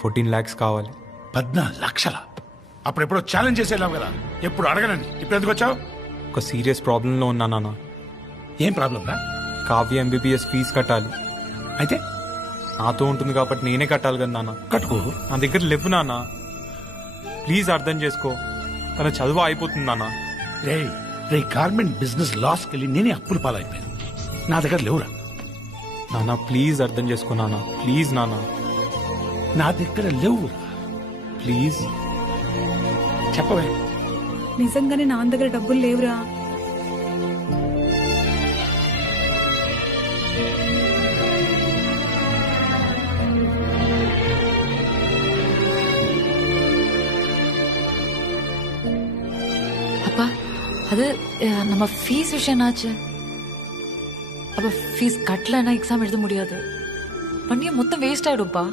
14 lakhs కావాలి. 14 లక్షల? అప్పుడెప్పుడో ఛాలెంజ్ చేసేలాం కదా, ఎప్పుడు అడగనండి, ఇప్పుడు ఎందుకు వచ్చావు? ఒక సీరియస్ ప్రాబ్లంలో ఉన్నా నాన్న. ఏం ప్రాబ్లం రా? కావ్య ఎంబీబీఎస్ ఫీజు కట్టాలి. అయితే నాతో ఉంటుంది కాబట్టి నేనే కట్టాలి కదా నాన్న. కట్టుకో. నా దగ్గర లేవు నాన్న, ప్లీజ్ అర్థం చేసుకో. తన చదువు అయిపోతుంది నాన్న. రే రే గార్మెంట్ బిజినెస్ లాస్కి వెళ్ళి నేనే అప్పులు పాలైపోయాను. నా దగ్గర లేవురా. నాన్న ప్లీజ్ అర్థం చేసుకో నాన్న, ప్లీజ్ నాన్న, నా దగ్గర లేవురా. ప్లీజ్. చెప్పవే. నిజంగానే నా దగ్గర డబ్బులు లేవురా. அப்பா அது நம்ம ஃபீஸ் விஷயம் என்னாச்சு? அப்ப ஃபீஸ் கட்டலன்னா எக்ஸாம் எழுத முடியாது. பண்ணிய மொத்தம் வேஸ்ட் ஆயிடும்ப்பா.